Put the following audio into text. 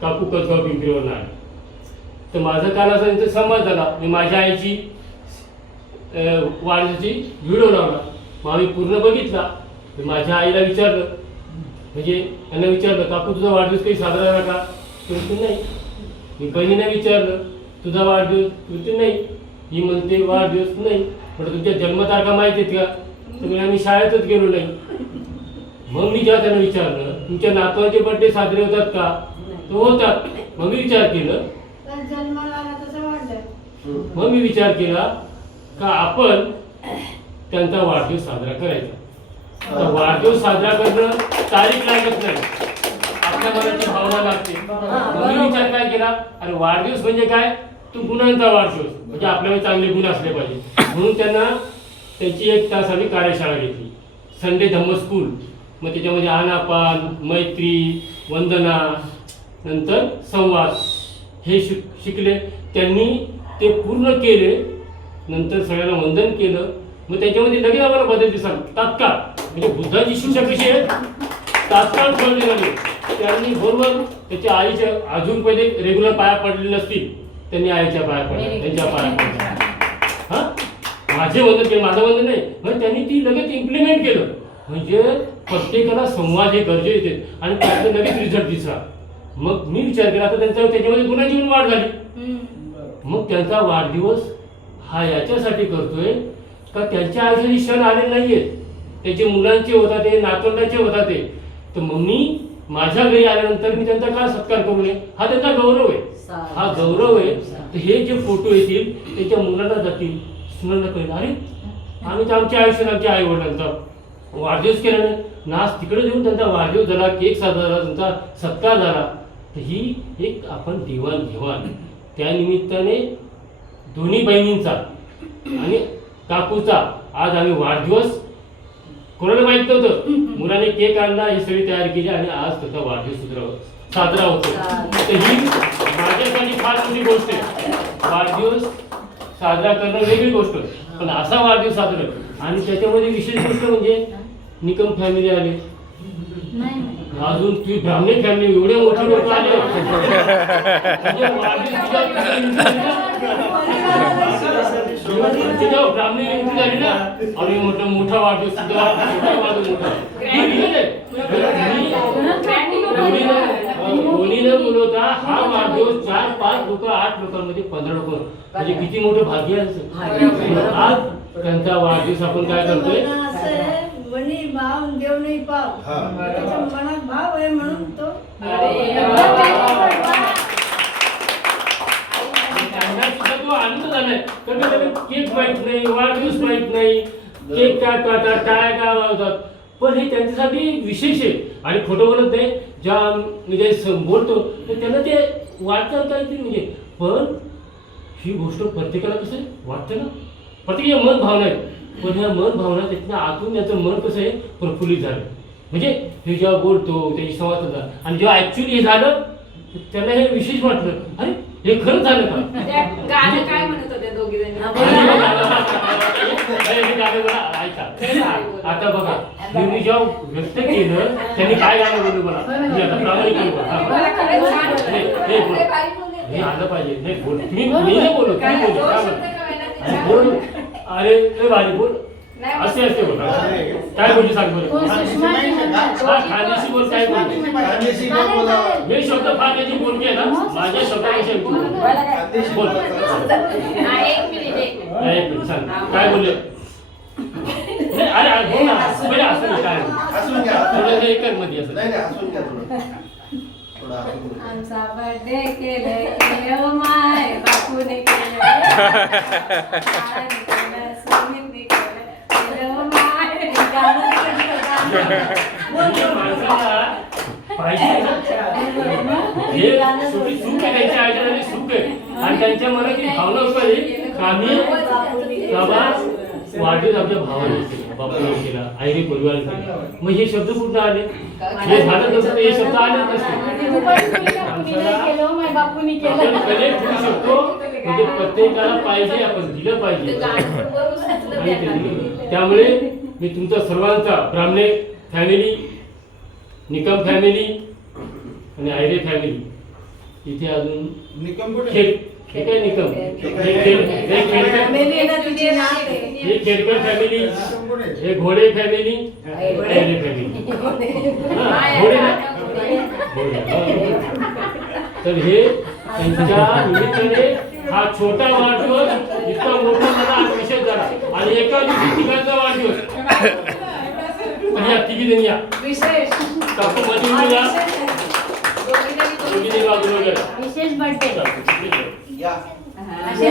काकू कसगाव पिंपरीवरून आले. तर माझं काल असं त्यांचा संवाद झाला. मी माझ्या आईची वाढदिवसाची व्हिडिओ लावला. मग आम्ही पूर्ण बघितला. माझ्या आईला विचारलं, म्हणजे त्यांना विचारलं, काकू तुझा वाढदिवस काही साजरा झाला का? ते म्हणते नाही. मी बहिणीने विचारलं, तुझा वाढदिवस? म्हणते नाही. ही म्हणते वाढदिवस नाही. म्हटलं तुमच्या जन्मतारखा माहिती आहेत का? तर आम्ही शाळेतच गेलो नाही. मग मी जेव्हा त्यांना विचारलं, तुमच्या नातवाचे बर्थडे साजरे होतात का? तो होतात. मग मी विचार केलं, मग मी विचार केला का आपण त्यांचा वाढदिवस साजरा करायचा. वाढदिवस साजरा करणं तारीख लागत नाही, आपल्या मनाची भावना लागते. मग मी विचार काय केला, अरे वाढदिवस म्हणजे काय, तो गुणांचा वाढदिवस, म्हणजे आपल्याला चांगले गुण असले पाहिजे. म्हणून त्यांना त्यांची 1 तास आम्ही कार्यशाळा घेतली, संडे धम्म स्कूल. मग त्याच्यामध्ये आनापान, मैत्री, वंदना, नंतर संवाद हे शिकले. त्यांनी ते पूर्ण केले. नंतर सगळ्यांना वंदन केलं. मग त्याच्यामध्ये लगेच आम्हाला बदल दिसला तात्काळ. म्हणजे बुद्धाची शिक्षा कशी आहे, तात्काळ कळली झाली. त्यांनी बरोबर त्याच्या आईच्या, अजून पहिले रेग्युलर पाया पडलेले नसतील, त्यांनी आईच्या पाया पडल्या, त्यांच्या पाया पडल्या. हा, माझे वंदन केलं, माझं वंदन नाही. म्हणजे त्यांनी ती लगेच इम्प्लिमेंट केलं. म्हणजे प्रत्येकाला संवाद हे गरजेचे आणि त्यातून लगेच रिझल्ट दिसला. मग मी विचार केला, आता त्याच्यामध्ये गुणांची वाढ झाली. मग त्यांचा वाढदिवस हा याच्यासाठी करतोय का त्यांच्या आयुष्याचे क्षण आले नाहीयेत, त्याचे मुलांचे होता ते, नातवंडांचे होता ते. तर मग मी माझ्या घरी आल्यानंतर मी त्यांचा का सत्कार करू नये, हा त्यांचा गौरव आहे. हा गौरव आहे. तर हे जे फोटो येतील त्याच्या मुलांना जातील, सुनांना कळेल, अरे आम्ही तर आमच्या आयुष्यात आमच्या आई वडिलांचा वाढदिवस केला नाही, नाच तिकडे देऊन त्यांचा वाढदिवस झाला, केक साजरा झाला, त्यांचा सत्कार झाला. तर ही एक आपण देवाणघेवाण. त्या निमित्ताने दोन्ही बहिणींचा आणि काकूचा आज आम्ही वाढदिवस, कोणाला माहित नव्हतं, मुलाने केक आणला, ही सगळी तयारी केली आणि आज त्याचा वाढदिवस साजरा होतो. तर ही माझ्यासाठी फार मोठी गोष्ट आहे. वाढदिवस साजरा करणं वेगळी गोष्ट, पण असा वाढदिवस साजरा. आणि त्याच्यामध्ये विशेष गोष्ट म्हणजे निकम फॅमिली आले, अजून ती ब्राह्मणी फॅमिली, एवढे मोठे लोक आले. ब्राह्मणी एंट्री झाली ना, आणि म्हटलं मोठा वाढदिवस कोणी न बोलवता हा वाढदिवस 4-5 लोक, 8 लोकांमध्ये 15 लोक, म्हणजे किती मोठं भाग्य आहे. आज त्यांचा वाढदिवस आपण काय करतोय, भाव देव नाही पाव, त्याच्या मनात भाव आहे म्हणून तो आनंद झालाय. केक माहित नाही, वाढदिवस माहित नाही, केक काय काढतात, काय काय वाजवतात, पण हे त्यांच्यासाठी विशेष आहे. आणि खोटं बोलत नाही, ज्या म्हणजे बोलतो तर त्यांना ते वाटतं काहीतरी, म्हणजे पण ही गोष्ट प्रत्येकाला कसं वाटतं ना, प्रत्येकाच्या मन भावना आहेत. पण ह्या मन भावना त्याच्या आतून त्याचं मन कसं आहे प्रफुल्लित झालं. म्हणजे हे जेव्हा बोलतो त्याची संवाद होता आणि जेव्हा ऍक्च्युली हे झालं त्यांना हे विशेष वाटलं, अरे हे खरंच झालं का. काय म्हणत होते दोघी जण, आता बघा मी जेव्हा व्यक्त केलं त्यांनी काय गाणं बोलू मला, हे आलं पाहिजे. नाही बोल, मी नाही बोललो, तुम्ही बोल. अरे लय भारी बोल, असे असे बोल. काय बोलली सांग बरं. खाण्याशी बोल, काय बोलली. मी शब्द फार याची बोलली आहे ना, माझ्या शब्दाविषयी बोल. एक मिनिट सांग काय बोलले. अरे बोल ना, पहिले असं काय थोडं एकच मध्ये असं. आमचा बर्थडे केलं माय बापूने केलं, सुख आहे त्यांच्या आयुष्यामध्ये, सुख आहे. आणि त्यांच्या मनात एक भावना होती, आम्ही वाढदिवस आमच्या भावाने केला, बापाने केला, आईने परिवाराने केला. मग हे शब्द कुठं आले, हे झालं नसतं हे शब्द आले नसते. आपण कनेक्ट होऊ शकतो, म्हणजे प्रत्येकाला पाहिजे, आपण दिलं पाहिजे. त्यामुळे मी तुमचा सर्वांचा, ब्राह्मणे फॅमिली, निकम फॅमिली आणि आयरे फॅमिली इथे अजून निकम कुठे? हे काय निकम हे खेडकर फॅमिली आहे ना तुझी ना ते. हे खेडकर फॅमिली, निकम कुठे? हे घोडे फॅमिली, घोडे फॅमिली. घोडे ना? घोडे, हा. तर हे त्यांच्या निमित्ताने हा छोटा वाढदिवस इतका मोठा झाला आणि विशेष झाला आणि एका दिवशी तिघांचा वाढदिवस. आणि या तिघी जणी या विशेष काकू मध्ये या दोघीजणी दोघींनी बाजूला गेला. विशेष बर्थडे या. असे